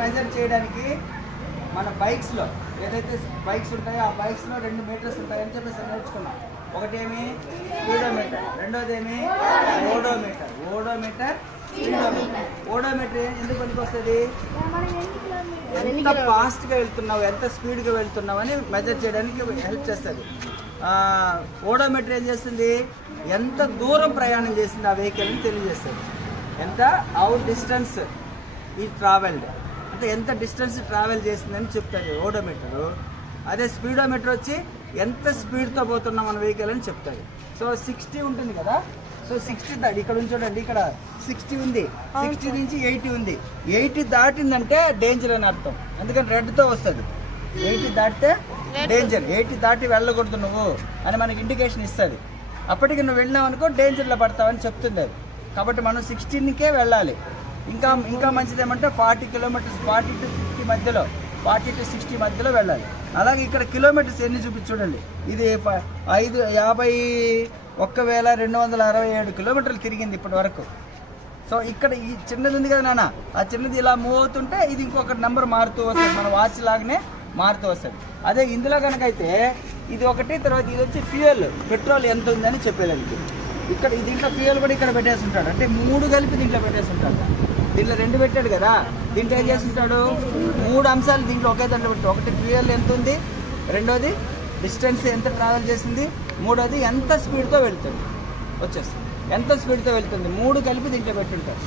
Measure చేయడానికి మన బైక్స్లో ఏదైతే బైక్స్ ఉంటాయో ఆ బైక్స్లో 2 మీటర్స్ ఉంటాయని చెప్పేసి నేర్చుకున్నాం. ఒకటేమి స్పీడోమీటర్, రెండోది ఏమి ఓడోమీటర్. ఓడోమీటర్ ఎందుకు పనికి వస్తుంది? ఎంత ఫాస్ట్గా వెళ్తున్నావు, ఎంత స్పీడ్గా వెళ్తున్నావు అని మెజర్ చేయడానికి హెల్ప్ చేస్తుంది. ఓడోమీటర్ ఏం చేస్తుంది? ఎంత దూరం ప్రయాణం చేసింది ఆ వెహికల్ అని తెలియజేస్తుంది. ఎంత అవుట్ డిస్టెన్స్ ఈ ట్రావెల్డ్ అంటే ఎంత డిస్టెన్స్ ట్రావెల్ చేసిందని చెప్తుంది ఓడోమీటరు. అదే స్పీడోమీటర్ వచ్చి ఎంత స్పీడ్తో పోతున్నాం మన వెహికల్ అని చెప్తుంది. సో 60 ఉంటుంది కదా, సో 60 ఇక్కడ చూడండి, ఇక్కడ 60 ఉంది, 60 నుంచి 80 ఉంది. 80 దాటిందంటే డేంజర్ అని అర్థం, ఎందుకంటే రెడ్తో వస్తుంది. 80 దాటితే డేంజర్, 80 దాటి వెళ్ళకూడదు నువ్వు అని మనకి ఇండికేషన్ ఇస్తుంది. అప్పటికి నువ్వు వెళ్ళినావు అనుకో డేంజర్లో పడతావని చెప్తుంది అది. కాబట్టి మనం 16కే వెళ్ళాలి. ఇంకా మంచిది ఏమంటే 40 కిలోమీటర్స్, 40 to 50 మధ్యలో, 40 to 60 మధ్యలో వెళ్ళాలి. అలాగే ఇక్కడ కిలోమీటర్స్ ఎన్ని చూడండి, ఇది 51,267 కిలోమీటర్లు తిరిగింది ఇప్పటి వరకు. సో ఇక్కడ ఈ చిన్నది ఉంది కదా నాన్న, ఆ చిన్నది ఇలా మూవ్ అవుతుంటే ఇది ఇంకొక నెంబర్ మారుతూ వస్తుంది, మన వాచ్ లాగానే మారుతూ వస్తుంది. అదే ఇందులో కనుక అయితే ఇది ఒకటి, తర్వాత ఇది వచ్చి ఫ్యూయల్, పెట్రోల్ ఎంత ఉందని చెప్పేదానికి. ఇక్కడ దీంట్లో ఫ్యూయల్ కూడా ఇక్కడ పెట్టేసి ఉంటాడు, అంటే 3 కలిపి దీంట్లో పెట్టేసి ఉంటాడు. దీంట్లో 2 పెట్టాడు కదా, దీంట్లో ఏం చేసి ఉంటాడు 3 అంశాలు దీంట్లో ఒకే దాంట్లో పెట్టాడు. ఒకటి ఫ్యూయల్ ఎంత ఉంది, రెండోది డిస్టెన్స్ ఎంత ట్రావెల్ చేసింది, మూడోది ఎంత స్పీడ్తో వెళ్తుంది వచ్చేస్తుంది, ఎంత స్పీడ్తో వెళ్తుంది, 3 కలిపి దీంట్లో పెట్టుంటారు.